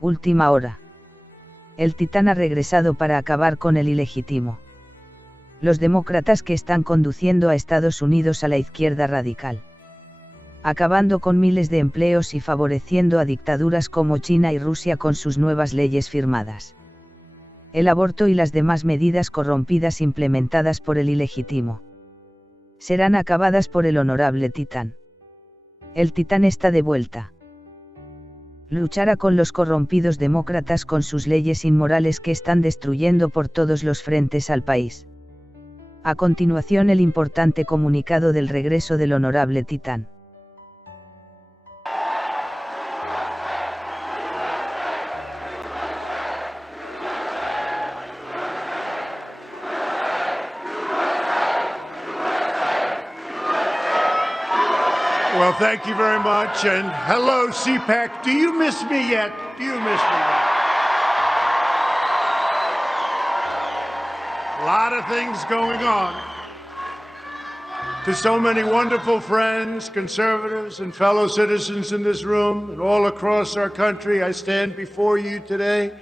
Última hora. El titán ha regresado para acabar con el ilegítimo. Los demócratas que están conduciendo a Estados Unidos a la izquierda radical. Acabando con miles de empleos y favoreciendo a dictaduras como China y Rusia con sus nuevas leyes firmadas. El aborto y las demás medidas corrompidas implementadas por el ilegítimo. Serán acabadas por el honorable titán. El titán está de vuelta. Luchará con los corrompidos demócratas con sus leyes inmorales que están destruyendo por todos los frentes al país. A continuación el importante comunicado del regreso del honorable titán. Well, thank you very much, and hello, CPAC. Do you miss me yet? Do you miss me yet? A lot of things going on. To so many wonderful friends, conservatives, and fellow citizens in this room and all across our country, I stand before you today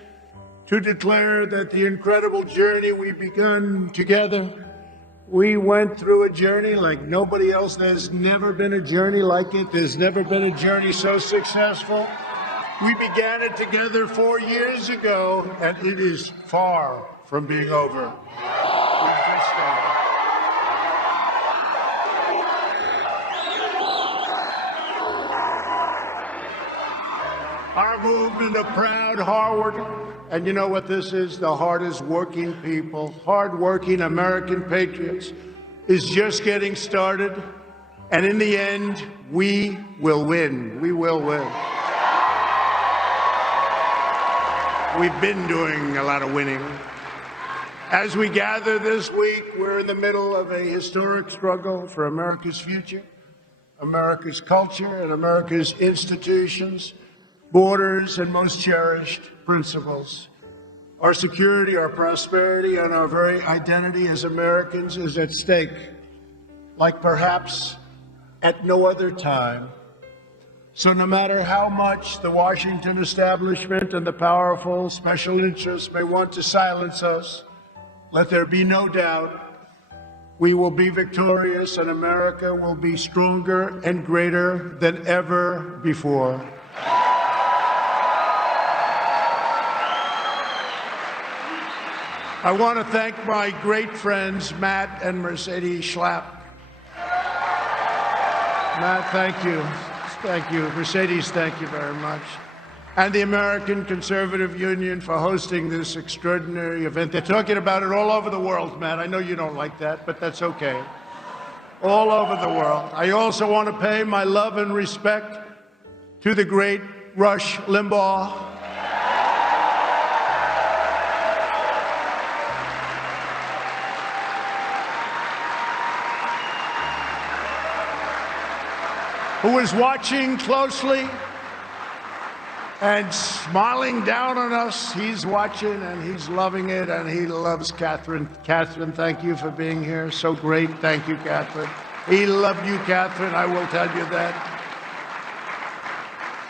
to declare that the incredible journey we've begun together. We went through a journey like nobody else. There's never been a journey like it. There's never been a journey so successful. We began it together 4 years ago, and it is far from being over. We just started. Our movement of proud, hard-working, and you know what this is? The hardest working people, hard-working American patriots, is just getting started. And in the end, we will win. We will win. We've been doing a lot of winning. As we gather this week, we're in the middle of a historic struggle for America's future, America's culture, and America's institutions, borders, and most cherished principles. Our security, our prosperity, and our very identity as Americans is at stake, like perhaps at no other time. So no matter how much the Washington establishment and the powerful special interests may want to silence us, let there be no doubt we will be victorious and America will be stronger and greater than ever before. I want to thank my great friends, Matt and Mercedes Schlapp. Matt, thank you. Thank you. Mercedes, thank you very much. And the American Conservative Union for hosting this extraordinary event. They're talking about it all over the world, Matt. I know you don't like that, but that's okay. All over the world. I also want to pay my love and respect to the great Rush Limbaugh. Who is watching closely and smiling down on us. He's watching and he's loving it, and he loves Catherine. Catherine, thank you for being here. So great. Thank you, Catherine. He loved you, Catherine. I will tell you that.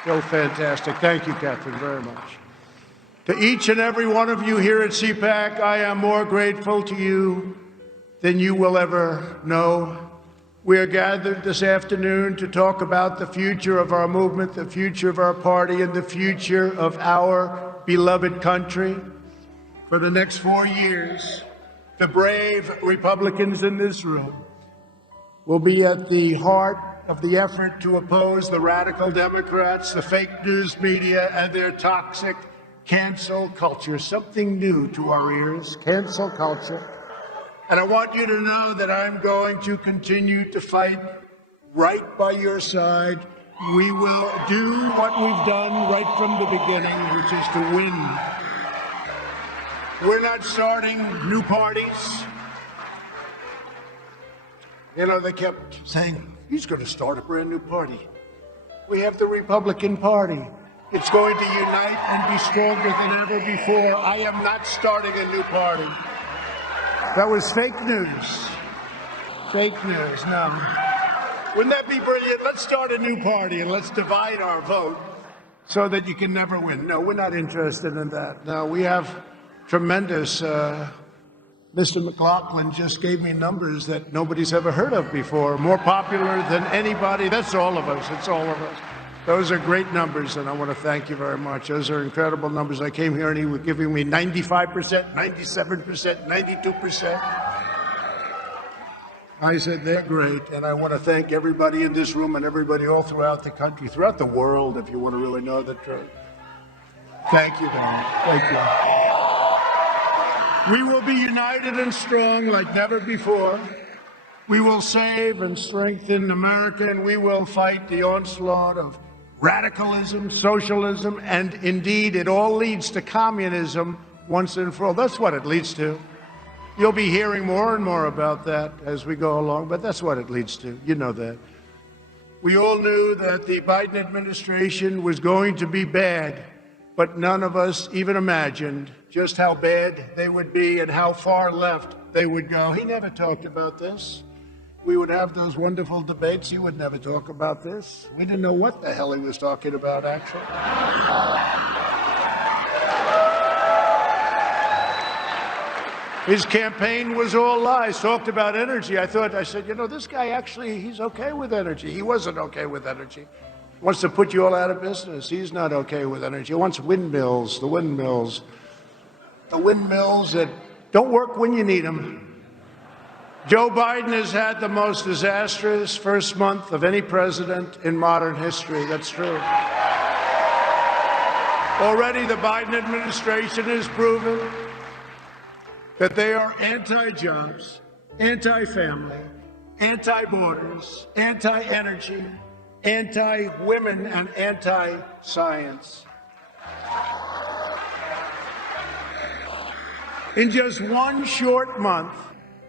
So fantastic. Thank you, Catherine, very much. To each and every one of you here at CPAC, I am more grateful to you than you will ever know. We are gathered this afternoon to talk about the future of our movement, the future of our party, and the future of our beloved country. For the next 4 years, the brave Republicans in this room will be at the heart of the effort to oppose the radical Democrats, the fake news media, and their toxic cancel culture. Something new to our ears, cancel culture. And I want you to know that I'm going to continue to fight right by your side. We will do what we've done right from the beginning, which is to win. We're not starting new parties. You know, they kept saying, he's going to start a brand new party. We have the Republican Party. It's going to unite and be stronger than ever before. I am not starting a new party. That was fake news. Fake news, no. Wouldn't that be brilliant? Let's start a new party and let's divide our vote so that you can never win. No, we're not interested in that. No, we have tremendous, Mr. McLaughlin just gave me numbers that nobody's ever heard of before, more popular than anybody. That's all of us, it's all of us. Those are great numbers, and I want to thank you very much. Those are incredible numbers. I came here and he was giving me 95%, 97%, 92%. I said, they're great, and I want to thank everybody in this room and everybody all throughout the country, throughout the world, if you want to really know the truth. Thank you, Don. Thank you. We will be united and strong like never before. We will save and strengthen America, and we will fight the onslaught of radicalism, socialism, and indeed it all leads to communism once and for all. That's what it leads to. You'll be hearing more and more about that as we go along, but that's what it leads to. You know that. We all knew that the Biden administration was going to be bad, but none of us even imagined just how bad they would be and how far left they would go. He never talked about this. We would have those wonderful debates. He would never talk about this. We didn't know what the hell he was talking about, actually. His campaign was all lies, talked about energy. I said, you know, this guy actually, he's okay with energy. He wasn't okay with energy. He wants to put you all out of business. He's not okay with energy. He wants windmills, the windmills that don't work when you need them. Joe Biden has had the most disastrous first month of any president in modern history. That's true. Already the Biden administration has proven that they are anti-jobs, anti-family, anti-borders, anti-energy, anti-women, and anti-science. In just one short month,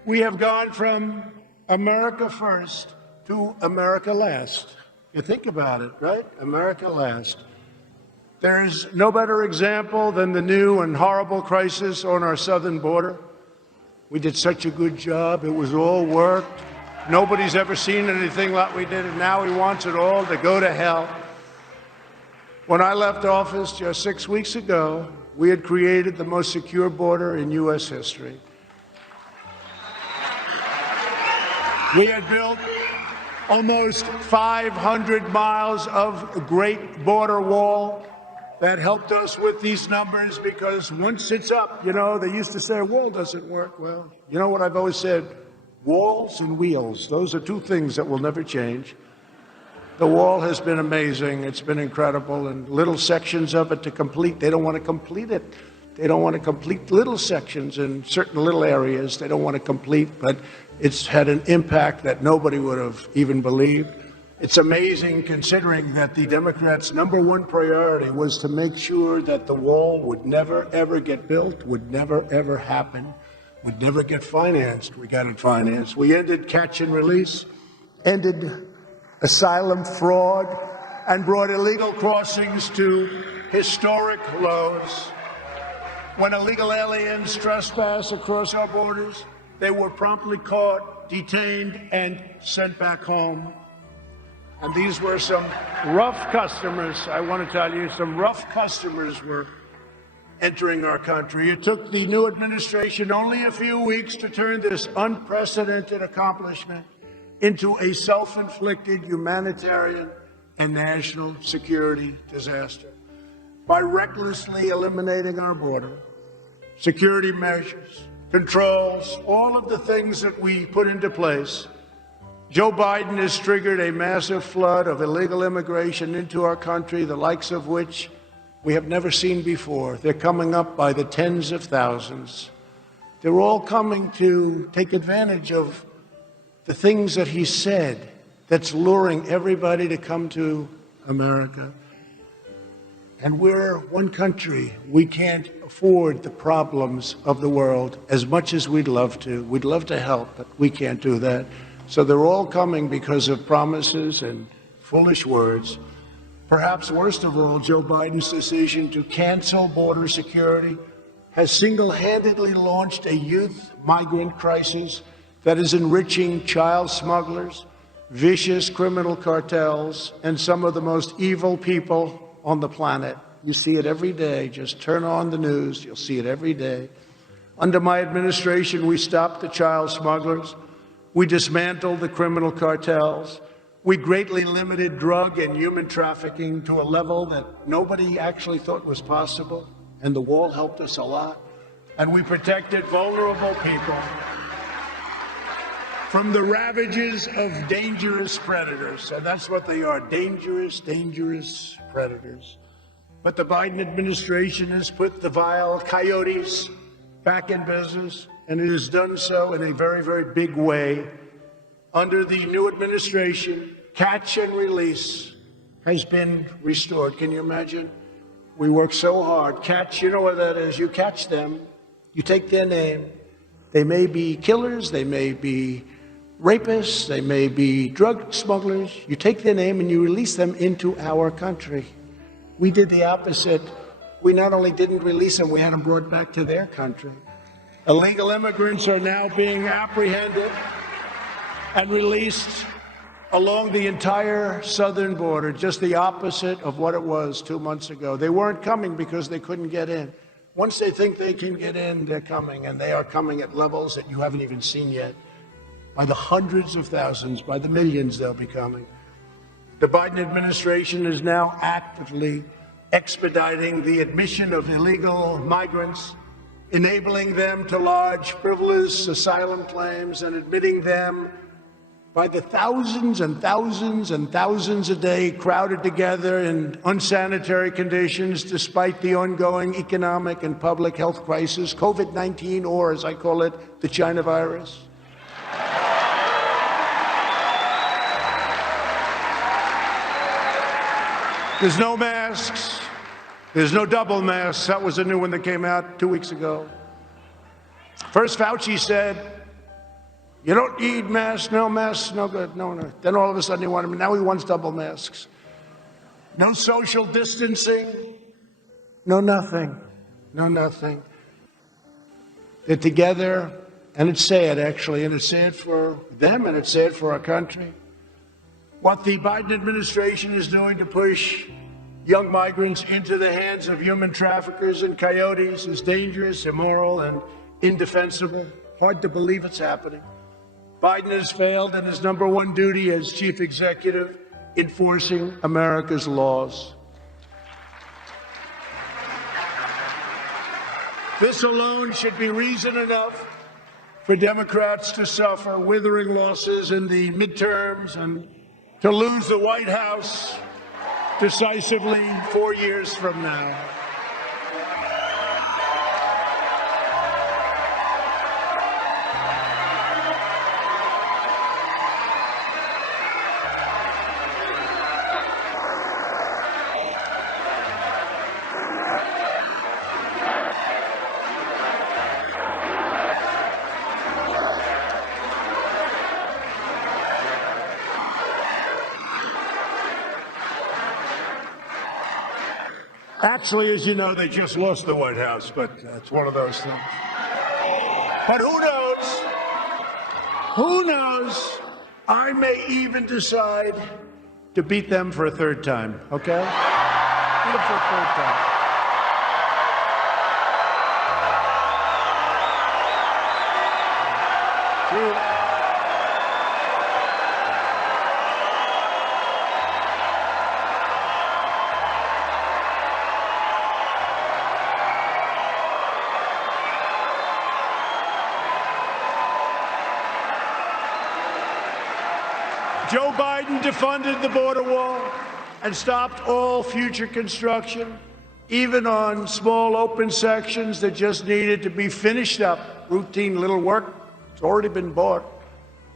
we have gone from America first to America last. You think about it, right? America last. There's no better example than the new and horrible crisis on our southern border. We did such a good job. It was all worked. Nobody's ever seen anything like we did, and now he wants it all to go to hell. When I left office just 6 weeks ago, we had created the most secure border in U.S. history. We had built almost 500 miles of great border wall that helped us with these numbers, because once it's up, you know, they used to say a wall doesn't work. Well, you know what I've always said? Walls and wheels, those are two things that will never change. The wall has been amazing. It's been incredible, and little sections of it to complete. They don't want to complete it. They don't want to complete little sections in certain little areas. They don't want to complete, but it's had an impact that nobody would have even believed. It's amazing, considering that the Democrats' #1 priority was to make sure that the wall would never, ever get built, would never, ever happen, would never get financed. We got it financed. We ended catch and release, ended asylum fraud, and brought illegal crossings to historic lows. When illegal aliens trespass across our borders, they were promptly caught, detained, and sent back home. And these were some rough customers. I want to tell you, some rough customers were entering our country. It took the new administration only a few weeks to turn this unprecedented accomplishment into a self-inflicted humanitarian and national security disaster by recklessly eliminating our border, security measures, controls, all of the things that we put into place. Joe Biden has triggered a massive flood of illegal immigration into our country, the likes of which we have never seen before. They're coming up by the tens of thousands. They're all coming to take advantage of the things that he said that's luring everybody to come to America. And we're one country. We can't afford the problems of the world as much as we'd love to. We'd love to help, but we can't do that. So they're all coming because of promises and foolish words. Perhaps worst of all, Joe Biden's decision to cancel border security has single-handedly launched a youth migrant crisis that is enriching child smugglers, vicious criminal cartels, and some of the most evil people on the planet. You see it every day. Just turn on the news. You'll see it every day. Under my administration, we stopped the child smugglers. We dismantled the criminal cartels. We greatly limited drug and human trafficking to a level that nobody actually thought was possible. And the wall helped us a lot. And we protected vulnerable people from the ravages of dangerous predators. And that's what they are, dangerous, dangerous predators. But the Biden administration has put the vile coyotes back in business, and it has done so in a very, very big way. Under the new administration, catch and release has been restored. Can you imagine? We work so hard. Catch, you know what that is. You catch them, you take their name. They may be killers, they may be rapists, they may be drug smugglers. You take their name and you release them into our country. We did the opposite. We not only didn't release them, we had them brought back to their country. Illegal immigrants are now being apprehended and released along the entire southern border, just the opposite of what it was 2 months ago. They weren't coming because they couldn't get in. Once they think they can get in, they're coming, and they are coming at levels that you haven't even seen yet. By the hundreds of thousands, by the millions they'll be coming. The Biden administration is now actively expediting the admission of illegal migrants, enabling them to lodge frivolous asylum claims and admitting them by the thousands and thousands and thousands a day, crowded together in unsanitary conditions despite the ongoing economic and public health crisis, COVID-19, or as I call it, the China virus. There's no masks. There's no double masks. That was a new one that came out 2 weeks ago. First, Fauci said, you don't need masks, no good, no. Then all of a sudden now he wants double masks. No social distancing, no nothing. They're together, and it's sad, actually, and it's sad for them, and it's sad for our country. What the Biden administration is doing to push young migrants into the hands of human traffickers and coyotes is dangerous, immoral, and indefensible. Hard to believe it's happening. Biden has failed in his number one duty as chief executive, enforcing America's laws. This alone should be reason enough for Democrats to suffer withering losses in the midterms and to lose the White House decisively 4 years from now. Actually, as you know, they just lost the White House, but it's one of those things. But who knows? Who knows? I may even decide to beat them for a third time, okay? Beat them for a third time. Joe Biden defunded the border wall and stopped all future construction, even on small open sections that just needed to be finished up. Routine little work, it's already been bought.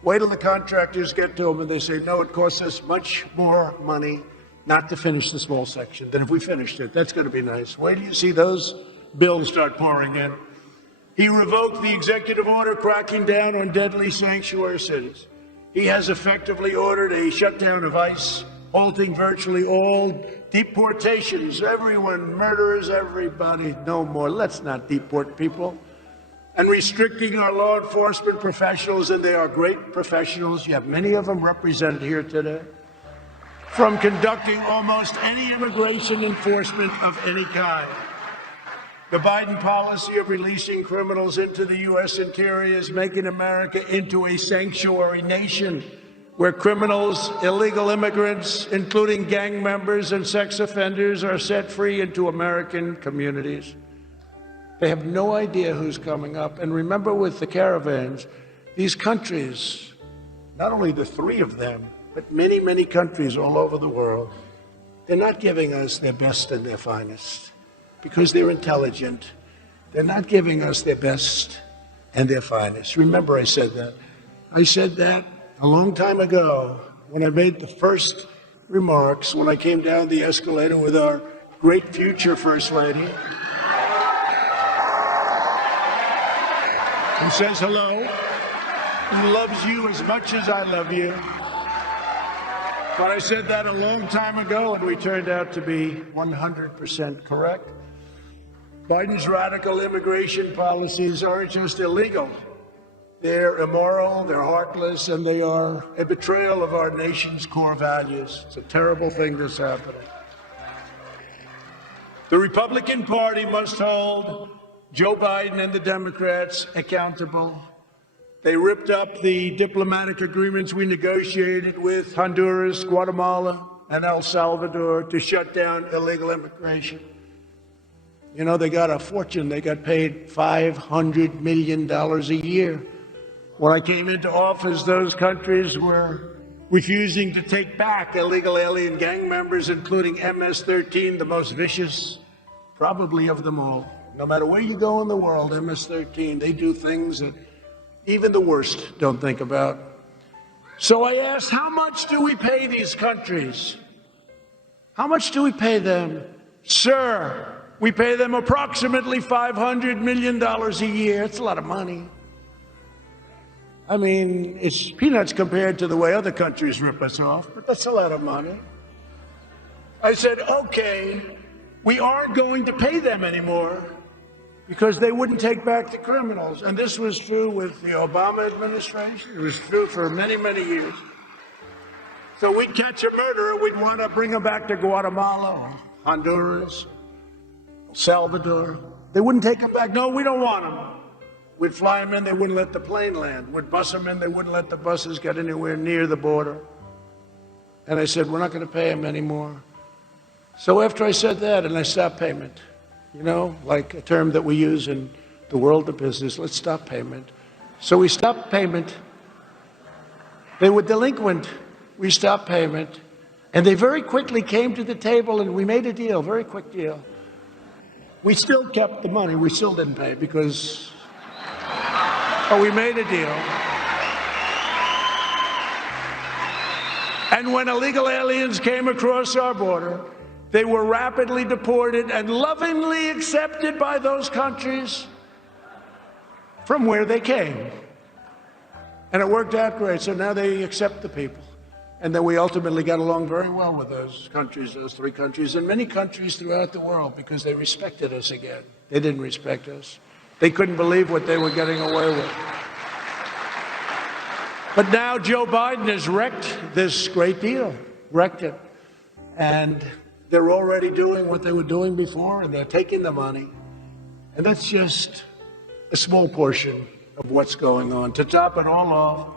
Wait till the contractors get to them and they say, no, it costs us much more money not to finish the small section than if we finished it. That's going to be nice. Wait till you see those bills start pouring in. He revoked the executive order cracking down on deadly sanctuary cities. He has effectively ordered a shutdown of ICE, halting virtually all deportations, everyone, murderers, everybody, no more. Let's not deport people. And restricting our law enforcement professionals, and they are great professionals. You have many of them represented here today. from conducting almost any immigration enforcement of any kind. The Biden policy of releasing criminals into the U.S. interior is making America into a sanctuary nation where criminals, illegal immigrants, including gang members and sex offenders, are set free into American communities. They have no idea who's coming up. And remember, with the caravans, these countries, not only the three of them, but many, many countries all over the world, they're not giving us their best and their finest because they're intelligent. They're not giving us their best and their finest. Remember, I said that. I said that a long time ago when I made the first remarks when I came down the escalator with our great future First Lady, who says hello, who loves you as much as I love you. But I said that a long time ago, and we turned out to be 100% correct. Biden's radical immigration policies aren't just illegal. They're immoral, they're heartless, and they are a betrayal of our nation's core values. It's a terrible thing that's happening. The Republican Party must hold Joe Biden and the Democrats accountable. They ripped up the diplomatic agreements we negotiated with Honduras, Guatemala, and El Salvador to shut down illegal immigration. You know, they got a fortune. They got paid $500 million a year. When I came into office, those countries were refusing to take back illegal alien gang members, including MS-13, the most vicious, probably of them all. No matter where you go in the world, MS-13, they do things that even the worst don't think about. So I asked, how much do we pay these countries? How much do we pay them? Sir, we pay them approximately $500 million a year. It's a lot of money. I mean, it's peanuts compared to the way other countries rip us off, but that's a lot of money. I said, okay, we aren't going to pay them anymore because they wouldn't take back the criminals. And this was true with the Obama administration. It was true for many, many years. So we'd catch a murderer, we'd want to bring him back to Guatemala or Honduras, El Salvador. They wouldn't take him back. No, we don't want him. We'd fly him in, they wouldn't let the plane land. We'd bus him in, they wouldn't let the buses get anywhere near the border. And I said, we're not going to pay him anymore. So after I said that, and I stopped payment, you know, like a term that we use in the world of business, let's stop payment. So we stopped payment. They were delinquent. We stopped payment. And they very quickly came to the table and we made a deal, very quick deal. We still kept the money. We still didn't pay because we made a deal. And when illegal aliens came across our border, they were rapidly deported and lovingly accepted by those countries from where they came. And it worked out great. So now they accept the people. And then we ultimately got along very well with those countries, those three countries, and many countries throughout the world because they respected us again. They didn't respect us. They couldn't believe what they were getting away with. But now Joe Biden has wrecked this great deal, wrecked it. And they're already doing what they were doing before, and they're taking the money. And that's just a small portion of what's going on. To top it all off,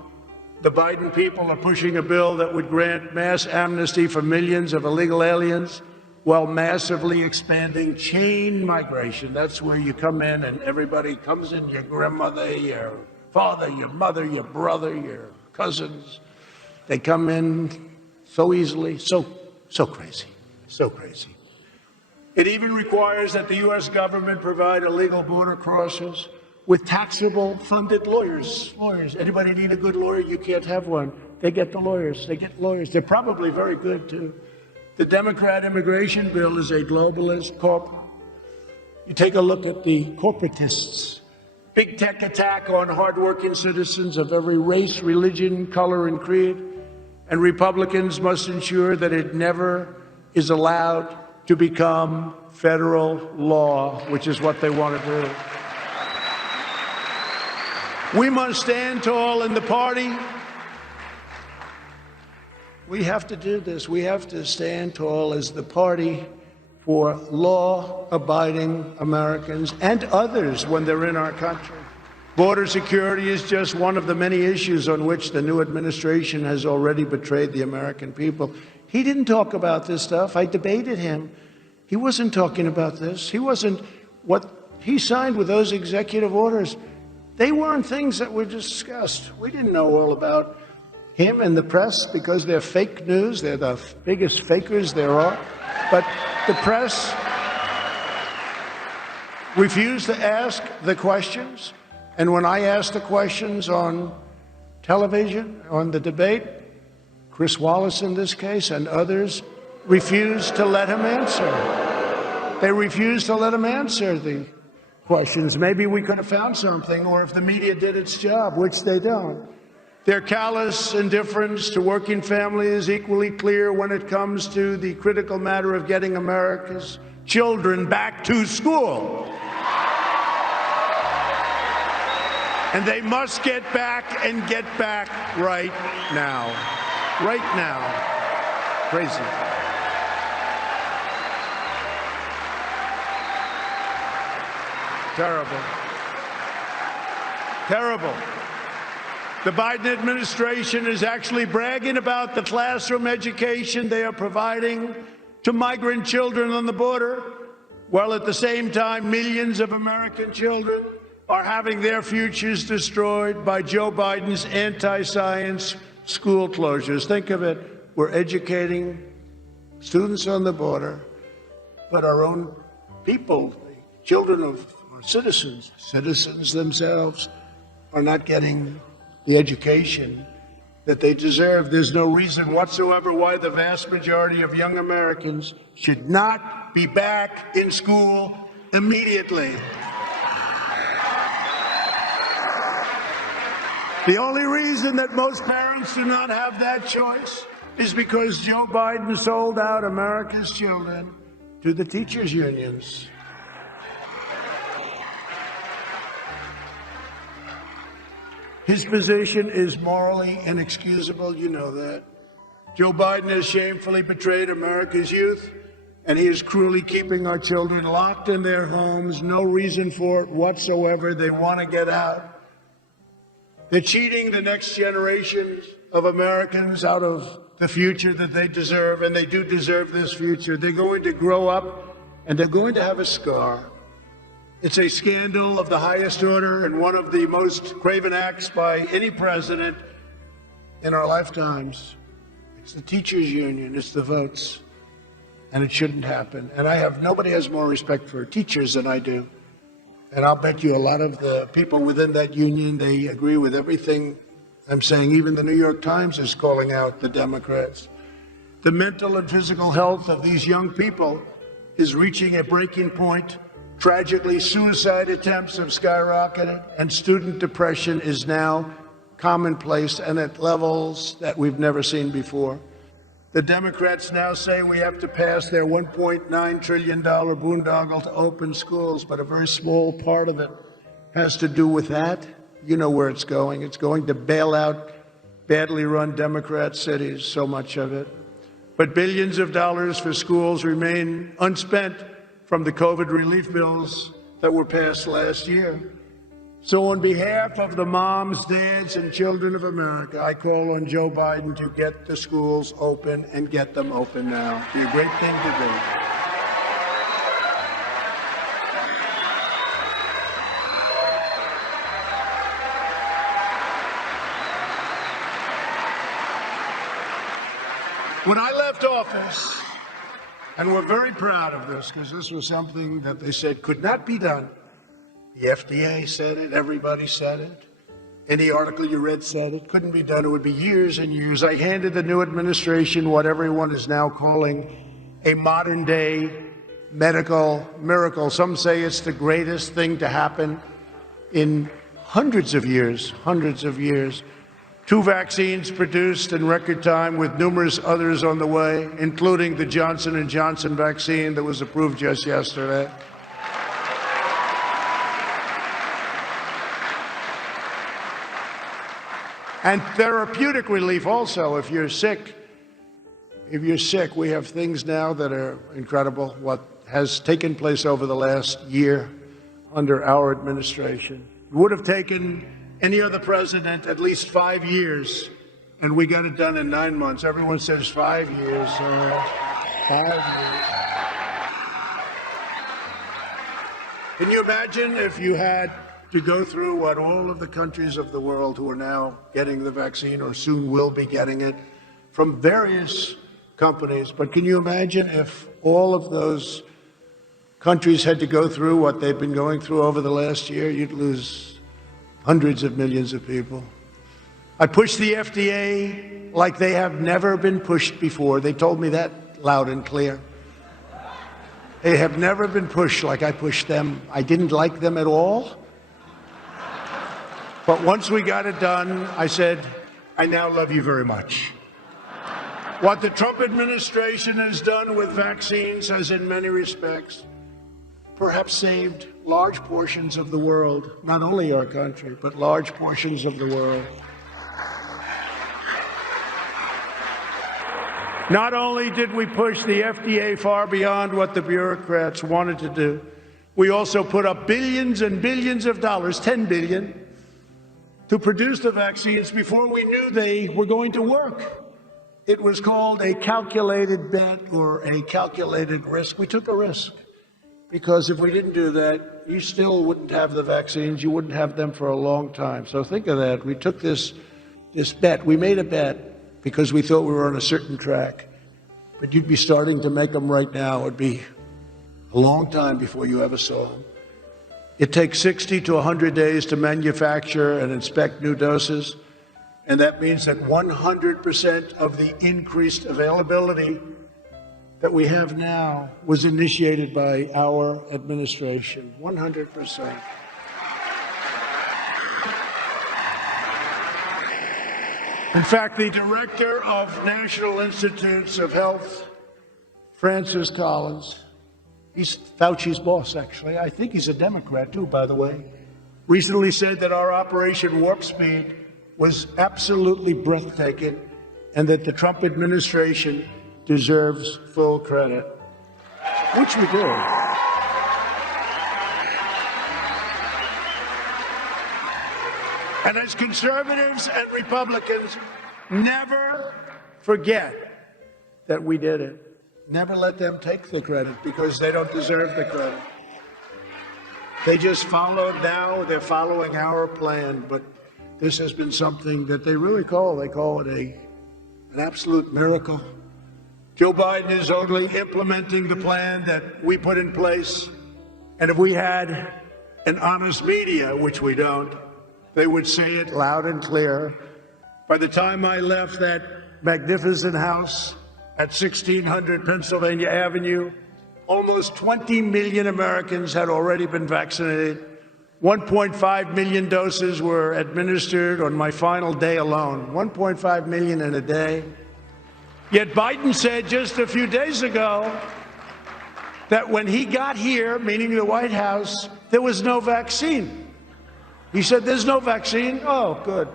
the Biden people are pushing a bill that would grant mass amnesty for millions of illegal aliens while massively expanding chain migration. That's where you come in and everybody comes in, your grandmother, your father, your mother, your brother, your cousins. They come in so easily, so crazy, so crazy. It even requires that the U.S. government provide illegal border crossers with taxable funded lawyers. Anybody need a good lawyer? You can't have one. They get the lawyers. They get lawyers. They're probably very good, too. The Democrat immigration bill is a globalist corporate. You take a look at the corporatists. Big tech attack on hardworking citizens of every race, religion, color, and creed. And Republicans must ensure that it never is allowed to become federal law, which is what they want to do. We must stand tall in the party We have to do this. We have to stand tall as the party for law-abiding Americans and others when they're in our country. Border security is just one of the many issues on which the new administration has already betrayed the American people. He didn't talk about this stuff. I debated him. He wasn't talking about this. He wasn't. What he signed with those executive orders, they weren't things that were discussed. We didn't know all about him and the press because they're fake news. They're the biggest fakers there are. But the press refused to ask the questions. And when I asked the questions on television, on the debate, Chris Wallace in this case and others refused to let him answer. They refused to let him answer the questions. Maybe we could have found something, or if the media did its job, which they don't. Their callous indifference to working families is equally clear when it comes to the critical matter of getting America's children back to school. And they must get back and get back right now. Right now. Crazy. Terrible. Terrible. The Biden administration is actually bragging about the classroom education they are providing to migrant children on the border, while at the same time millions of American children are having their futures destroyed by Joe Biden's anti-science school closures. Think of it. We're educating students on the border, but our own people, the children of our citizens themselves, are not getting the education that they deserve. There's no reason whatsoever why the vast majority of young Americans should not be back in school immediately. The only reason that most parents do not have that choice is because Joe Biden sold out America's children to the teachers' unions. His position is morally inexcusable, you know that. Joe Biden has shamefully betrayed America's youth, and he is cruelly keeping our children locked in their homes. No reason for it whatsoever. They want to get out. They're cheating the next generation of Americans out of the future that they deserve, and they do deserve this future. They're going to grow up, and they're going to have a scar. It's a scandal of the highest order and one of the most craven acts by any president in our lifetimes. It's the teachers' union. It's the votes. And it shouldn't happen. And nobody has more respect for teachers than I do. And I'll bet you a lot of the people within that union, they agree with everything I'm saying. Even the New York Times is calling out the Democrats. The mental and physical health of these young people is reaching a breaking point. Tragically, suicide attempts have skyrocketed, and student depression is now commonplace and at levels that we've never seen before. The Democrats now say we have to pass their $1.9 trillion boondoggle to open schools, but a very small part of it has to do with that. You know where it's going. It's going to bail out badly run Democrat cities, so much of it. But billions of dollars for schools remain unspent from the COVID relief bills that were passed last year. So on behalf of the moms, dads, and children of America, I call on Joe Biden to get the schools open and get them open now. It'd be a great thing to do. When I left office, and we're very proud of this because this was something that they said could not be done. The FDA said it, everybody said it. Any article you read said it couldn't be done. It would be years and years. I handed the new administration what everyone is now calling a modern day medical miracle. Some say it's the greatest thing to happen in hundreds of years. 2 vaccines produced in record time with numerous others on the way, including the Johnson & Johnson vaccine that was approved just yesterday. And therapeutic relief also. If you're sick If you're sick, we have things now that are incredible. What has taken place over the last year under our administration. It would have taken any other president at least 5 years, and we got it done in 9 months. Everyone says 5 years. 5 years. Can you imagine if you had to go through what all of the countries of the world who are now getting the vaccine or soon will be getting it from various companies, but can you imagine if all of those countries had to go through what they've been going through over the last year? You'd lose hundreds of millions of people. I pushed the FDA like they have never been pushed before. They told me that loud and clear. They have never been pushed like I pushed them. I didn't like them at all. But once we got it done, I said, I now love you very much. What the Trump administration has done with vaccines has, in many respects, perhaps saved large portions of the world, not only our country, but large portions of the world. Not only did we push the FDA far beyond what the bureaucrats wanted to do, we also put up billions and billions of dollars, 10 billion, to produce the vaccines before we knew they were going to work. It was called a calculated bet or a calculated risk. We took a risk because if we didn't do that, you still wouldn't have the vaccines. You wouldn't have them for a long time. So think of that. We took this bet. We made a bet because we thought we were on a certain track. But you'd be starting to make them right now. It would be a long time before you ever saw them. It takes 60 to 100 days to manufacture and inspect new doses. And that means that 100% of the increased availability that we have now was initiated by our administration. 100%. In fact, the director of National Institutes of Health, Francis Collins, he's Fauci's boss, actually. I think he's a Democrat, too, by the way, recently said that our Operation Warp Speed was absolutely breathtaking and that the Trump administration deserves full credit, which we do. And as conservatives and Republicans, never forget that we did it. Never let them take the credit because they don't deserve the credit. They just followed now, they're following our plan, but this has been something that they call it an absolute miracle. Joe Biden is only implementing the plan that we put in place. And if we had an honest media, which we don't, they would say it loud and clear. By the time I left that magnificent house at 1600 Pennsylvania Avenue, almost 20 million Americans had already been vaccinated. 1.5 million doses were administered on my final day alone. 1.5 million in a day. Yet Biden said just a few days ago that when he got here, meaning the White House, there was no vaccine. He said, there's no vaccine? Oh, good.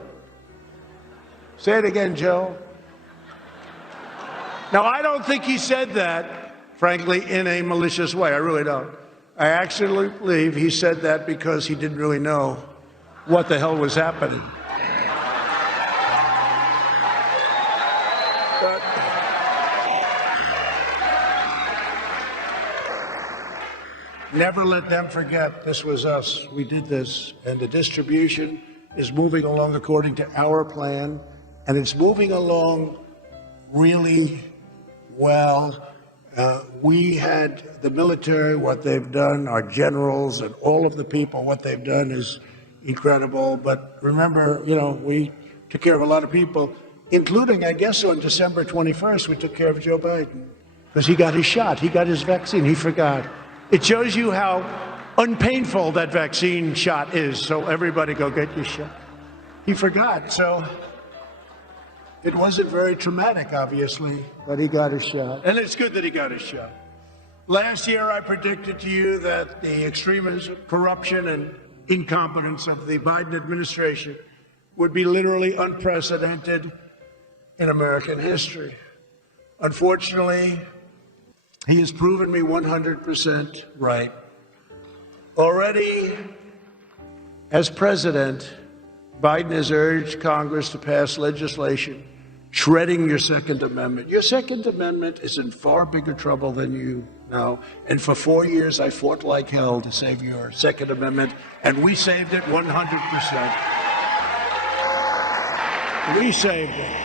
Say it again, Joe. Now, I don't think he said that, frankly, in a malicious way. I really don't. I actually believe he said that because he didn't really know what the hell was happening. Never let them forget this was us. We did this, and the distribution is moving along according to our plan, and it's moving along really well. We had the military, what they've done, our generals, and all of the people, what they've done is incredible. But remember, we took care of a lot of people, including, I guess, on December 21st, we took care of Joe Biden because he got his shot. He got his vaccine. He forgot. It shows you how unpainful that vaccine shot is. So everybody go get your shot. He forgot. So it wasn't very traumatic, obviously, but he got his shot. And it's good that he got his shot. Last year, I predicted to you that the extremism, corruption, and incompetence of the Biden administration would be literally unprecedented in American history. Unfortunately, he has proven me 100% right. Already, as president, Biden has urged Congress to pass legislation shredding your Second Amendment. Your Second Amendment is in far bigger trouble than you know. And for 4 years, I fought like hell to save your Second Amendment, and we saved it 100%. We saved it.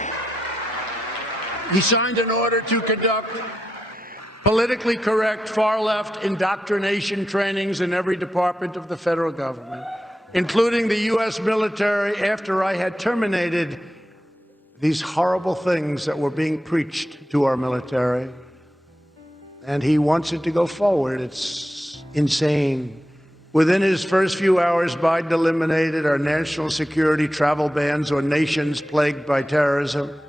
He signed an order to conduct politically correct far-left indoctrination trainings in every department of the federal government, including the U.S. military, after I had terminated these horrible things that were being preached to our military. And he wants it to go forward. It's insane. Within his first few hours, Biden eliminated our national security travel bans on nations plagued by terrorism.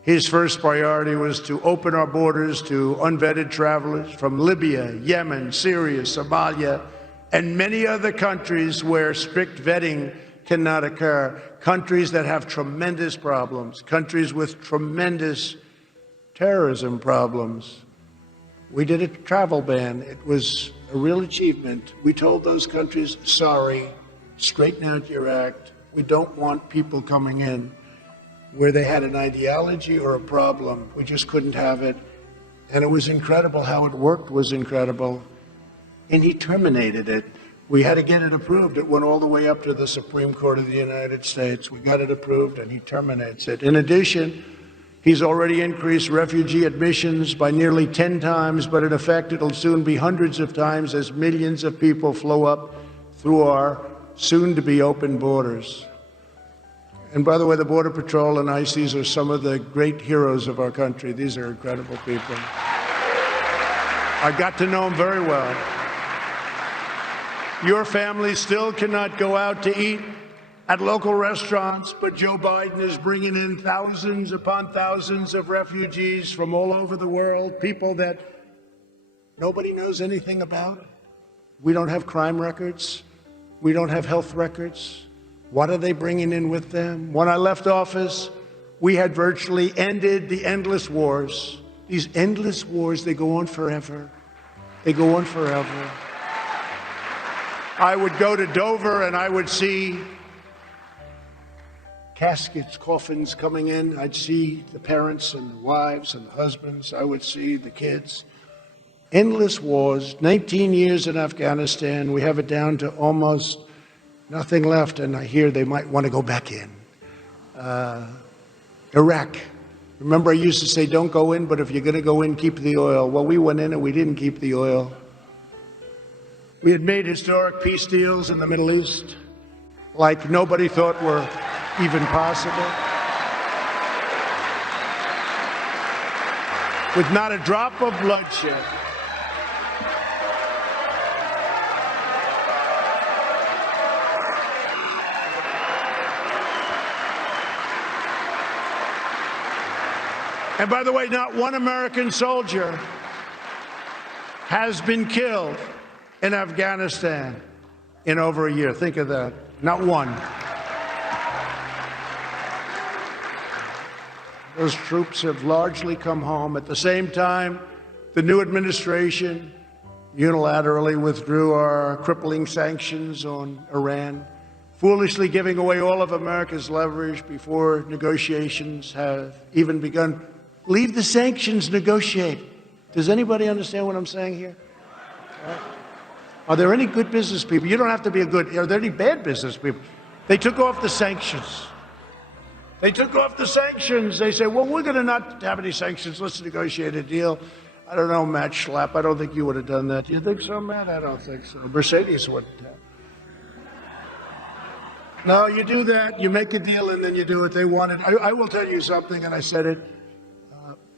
His first priority was to open our borders to unvetted travelers from Libya, Yemen, Syria, Somalia, and many other countries where strict vetting cannot occur, countries that have tremendous problems, countries with tremendous terrorism problems. We did a travel ban. It was a real achievement. We told those countries, sorry, straighten out your act. We don't want people coming in where they had an ideology or a problem. We just couldn't have it. And it was incredible. How it worked was incredible. And he terminated it. We had to get it approved. It went all the way up to the Supreme Court of the United States. We got it approved, and he terminates it. In addition, he's already increased refugee admissions by nearly 10 times, but in effect, it'll soon be hundreds of times as millions of people flow up through our soon-to-be open borders. And by the way, the Border Patrol and ICE, these are some of the great heroes of our country. These are incredible people. I got to know them very well. Your family still cannot go out to eat at local restaurants, but Joe Biden is bringing in thousands upon thousands of refugees from all over the world, people that nobody knows anything about. We don't have crime records. We don't have health records. What are they bringing in with them? When I left office, we had virtually ended the endless wars. These endless wars, they go on forever. They go on forever. I would go to Dover and I would see caskets, coffins coming in. I'd see the parents and the wives and the husbands. I would see the kids. Endless wars, 19 years in Afghanistan. We have it down to almost nothing left, and I hear they might want to go back in. Iraq. Remember, I used to say, don't go in, but if you're going to go in, keep the oil. Well, we went in and we didn't keep the oil. We had made historic peace deals in the Middle East like nobody thought were even possible, with not a drop of bloodshed. And by the way, not one American soldier has been killed in Afghanistan in over a year. Think of that. Not one. Those troops have largely come home. At the same time, the new administration unilaterally withdrew our crippling sanctions on Iran, foolishly giving away all of America's leverage before negotiations have even begun. Leave the sanctions, negotiate. Does anybody understand what I'm saying here? Are there any good business people? You don't have to be a good. Are there any bad business people? They took off the sanctions. They took off the sanctions. They say, well, we're going to not have any sanctions. Let's negotiate a deal. I don't know, Matt Schlapp. I don't think you would have done that. Do you think so, Matt? I don't think so. Mercedes wouldn't have. No, you do that. You make a deal and then you do what they wanted. I will tell you something, and I said it.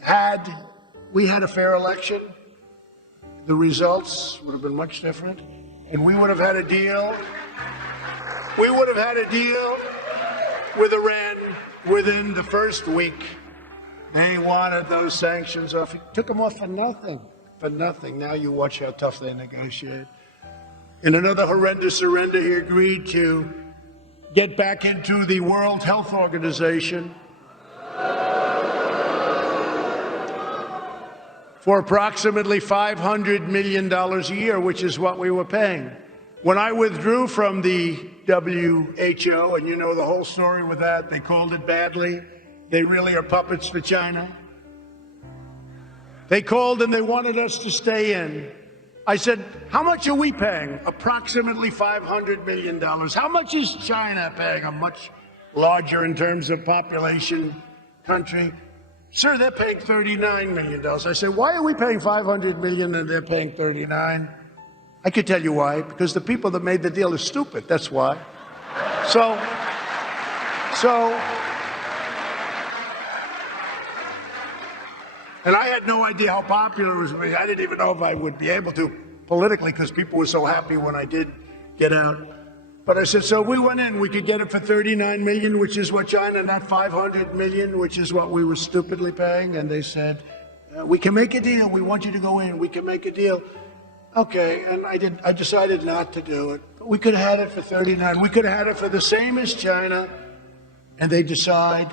Had we had a fair election, the results would have been much different, and we would have had a deal. We would have had a deal with Iran within the first week. They wanted those sanctions off. It took them off for nothing. For nothing. Now you watch how tough they negotiate. In another horrendous surrender, he agreed to get back into the World Health Organization. for approximately $500 million a year, which is what we were paying. When I withdrew from the WHO, and you know the whole story with that, they called it badly. They really are puppets for China. They called and they wanted us to stay in. I said, how much are we paying? Approximately $500 million. How much is China paying? A much larger in terms of population country. Sir, they're paying $39 million. I said, why are we paying $500 million and they're paying $39? I could tell you why, because the people that made the deal are stupid, that's why. So, and I had no idea how popular it was. I didn't even know if I would be able to politically, because people were so happy when I did get out. But I said, so we went in, we could get it for $39 million, which is what China, not $500 million, which is what we were stupidly paying. And they said, we can make a deal. We want you to go in. We can make a deal. Okay, and I decided not to do it. But we could have had it for $39. We could have had it for the same as China. And they decide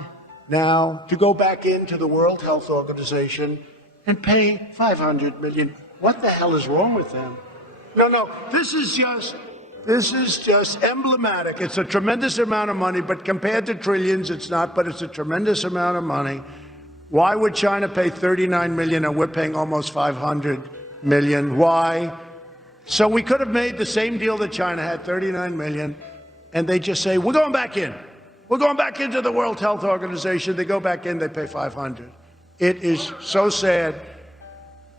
now to go back into the World Health Organization and pay $500 million. What the hell is wrong with them? No, this is just emblematic. It's a tremendous amount of money, but compared to trillions, it's not, but it's a tremendous amount of money. Why would China pay $39 million and we're paying almost $500 million? Why? So we could have made the same deal that China had, $39 million, and they just say, we're going back in. We're going back into the World Health Organization. They go back in, they pay $500. It is so sad.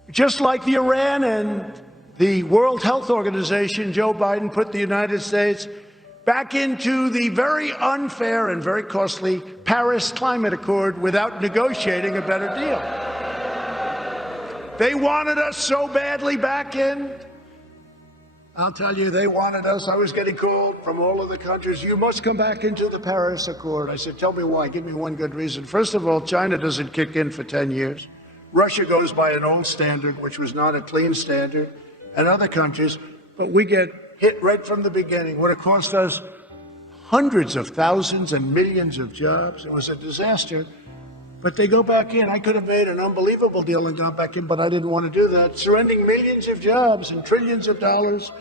Just like the Iran and the World Health Organization, Joe Biden put the United States back into the very unfair and very costly Paris Climate Accord without negotiating a better deal. They wanted us so badly back in. I'll tell you, they wanted us. I was getting called from all of the countries. You must come back into the Paris Accord. I said, tell me why. Give me one good reason. First of all, China doesn't kick in for 10 years. Russia goes by an old standard, which was not a clean standard, and other countries, but we get hit right from the beginning. Would have cost us hundreds of thousands and millions of jobs. It was a disaster, but they go back in. I could have made an unbelievable deal and got back in, but I didn't want to do that. Surrendering millions of jobs and trillions of dollars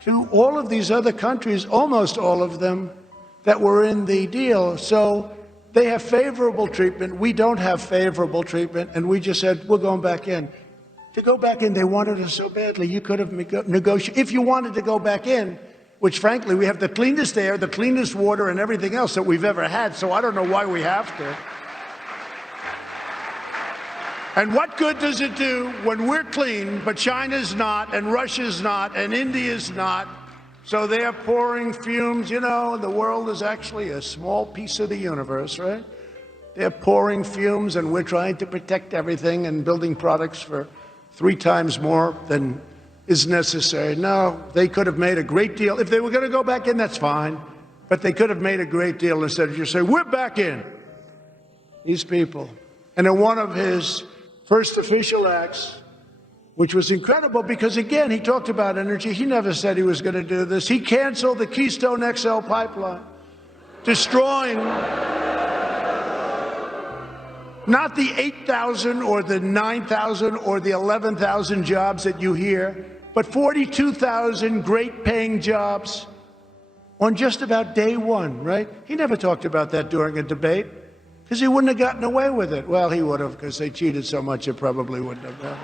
to all of these other countries, almost all of them, that were in the deal. So they have favorable treatment. We don't have favorable treatment, and we just said, we're going back in. To go back in, they wanted us so badly. You could have negotiated. If you wanted to go back in, which frankly, we have the cleanest air, the cleanest water, and everything else that we've ever had, so I don't know why we have to. And what good does it do when we're clean, but China's not, and Russia's not, and India's not? So they're pouring fumes. You know, the world is actually a small piece of the universe, right? They're pouring fumes, and we're trying to protect everything and building products for 3 times more than is necessary. No, they could have made a great deal. If they were going to go back in, that's fine. But they could have made a great deal instead of just say, we're back in. These people. And in one of his first official acts, which was incredible because, again, he talked about energy. He never said he was going to do this. He canceled the Keystone XL pipeline, destroying not the 8,000 or the 9,000 or the 11,000 jobs that you hear, but 42,000 great-paying jobs on just about day one, right? He never talked about that during a debate because he wouldn't have gotten away with it. Well, he would have because they cheated so much it probably wouldn't have done.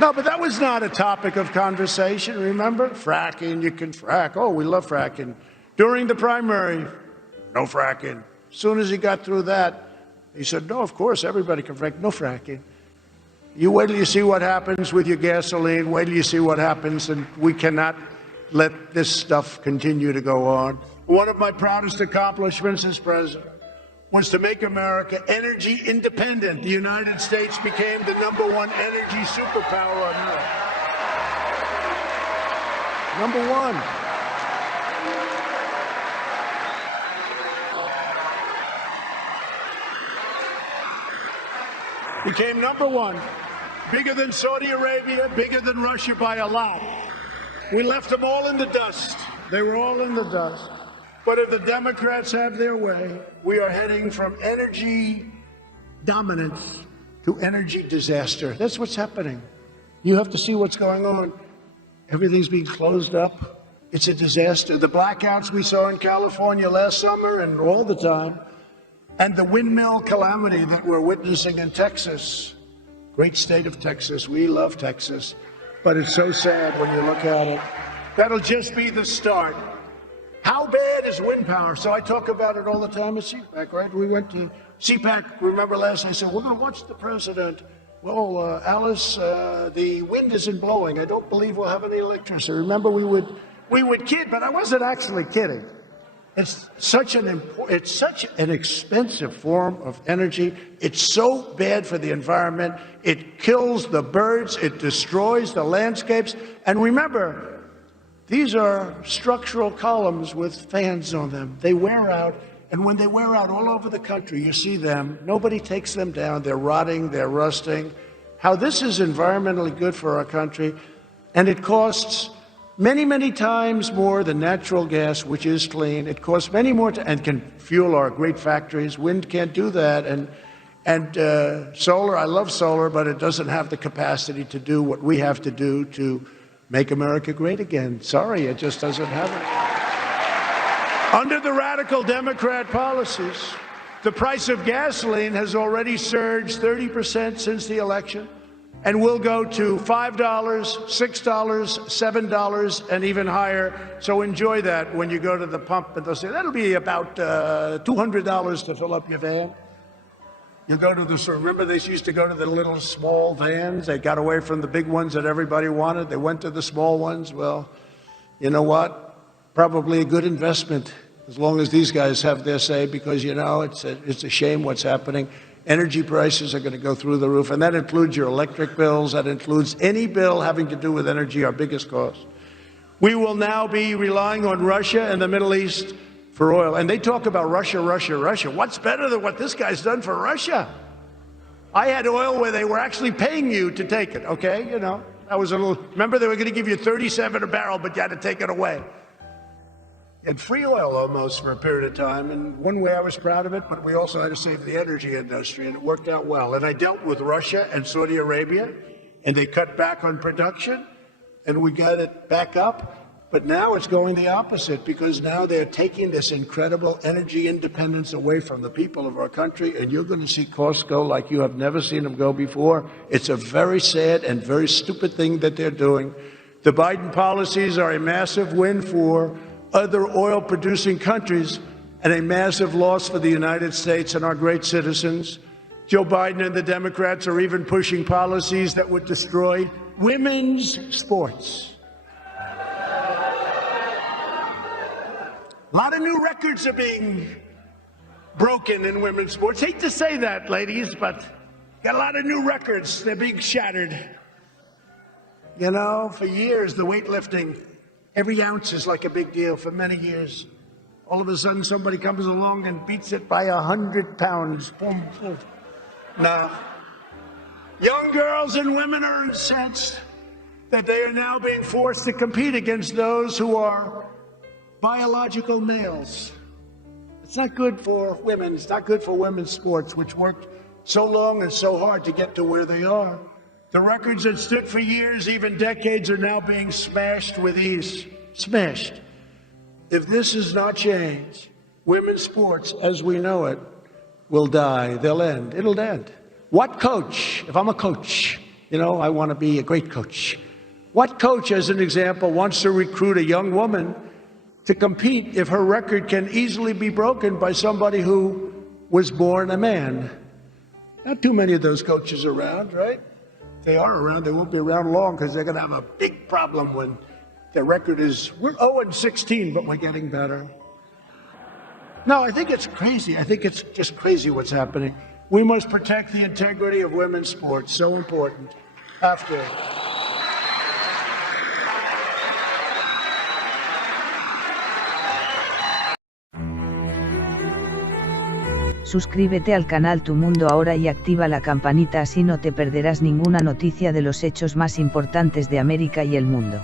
No, but that was not a topic of conversation, remember? Fracking, you can frack. Oh, we love fracking. During the primary, no fracking. As soon as he got through that, he said, no, of course, everybody can frack. No fracking. You wait till you see what happens with your gasoline. Wait till you see what happens, and we cannot let this stuff continue to go on. One of my proudest accomplishments as president was to make America energy independent. The United States became the #1 energy superpower on earth. #1. Became #1. Bigger than Saudi Arabia, bigger than Russia by a lot. We left them all in the dust. They were all in the dust. But if the Democrats have their way, we are heading from energy dominance to energy disaster. That's what's happening. You have to see what's going on. Everything's being closed up. It's a disaster. The blackouts we saw in California last summer and all the time, and the windmill calamity that we're witnessing in Texas. Great state of Texas. We love Texas. But it's so sad when you look at it. That'll just be the start. How bad is wind power? So I talk about it all the time at CPAC, right? We went to CPAC, remember last night, I said, we're going to watch the president. Well, Alice, the wind isn't blowing. I don't believe we'll have any electricity. Remember, we would kid, but I wasn't actually kidding. It's such an expensive form of energy. It's so bad for the environment. It kills the birds. It destroys the landscapes. And remember, these are structural columns with fans on them. They wear out. And when they wear out all over the country, you see them. Nobody takes them down. They're rotting. They're rusting. How this is environmentally good for our country. And it costs many, many times more than natural gas, which is clean. It costs many more and can fuel our great factories. Wind can't do that. And solar, I love solar, but it doesn't have the capacity to do what we have to do to make America great again. Sorry, it just doesn't have it. Under the radical Democrat policies, the price of gasoline has already surged 30% since the election. And we'll go to $5, $6, $7, and even higher. So enjoy that when you go to the pump, and they'll say, that'll be about $200 to fill up your van. You go to the, remember they used to go to the little small vans? They got away from the big ones that everybody wanted. They went to the small ones. Well, you know what? Probably a good investment, as long as these guys have their say, because, you know, it's a shame what's happening. Energy prices are going to go through the roof, and that includes your electric bills. That includes any bill having to do with energy, our biggest cost. We will now be relying on Russia and the Middle East for oil. And they talk about Russia, Russia, Russia. What's better than what this guy's done for Russia? I had oil where they were actually paying you to take it, okay? You know, that was a little, remember they were going to give you 37 a barrel, but you had to take it away. And free oil almost for a period of time, and one way I was proud of it, but we also had to save the energy industry, and it worked out well. And I dealt with Russia and Saudi Arabia, and they cut back on production, and we got it back up. But now it's going the opposite, because now they're taking this incredible energy independence away from the people of our country, and you're going to see costs go like you have never seen them go before. It's a very sad and very stupid thing that they're doing. The Biden policies are a massive win for other oil-producing countries and a massive loss for the United States and our great citizens. Joe Biden and the Democrats are even pushing policies that would destroy women's sports. A lot of new records are being broken in women's sports. Hate to say that, ladies, but got a lot of new records. They're being shattered. You know, for years, the weightlifting, every ounce is like a big deal for many years. All of a sudden, somebody comes along and beats it by 100 pounds. Boom, boom. Now, young girls and women are incensed that they are now being forced to compete against those who are biological males. It's not good for women. It's not good for women's sports, which worked so long and so hard to get to where they are. The records that stood for years, even decades, are now being smashed with ease. Smashed. If this is not changed, women's sports, as we know it, will die. They'll end. It'll end. What coach, if I'm a coach, you know, I want to be a great coach. What coach, as an example, wants to recruit a young woman to compete if her record can easily be broken by somebody who was born a man? Not too many of those coaches around, right? They are around. They won't be around long, because they're going to have a big problem when their record is, we're 0-16, but we're getting better. No, I think it's crazy. I think it's just crazy what's happening. We must protect the integrity of women's sports. So important. After. Suscríbete al canal Tu Mundo Ahora y activa la campanita, así no te perderás ninguna noticia de los hechos más importantes de América y el mundo.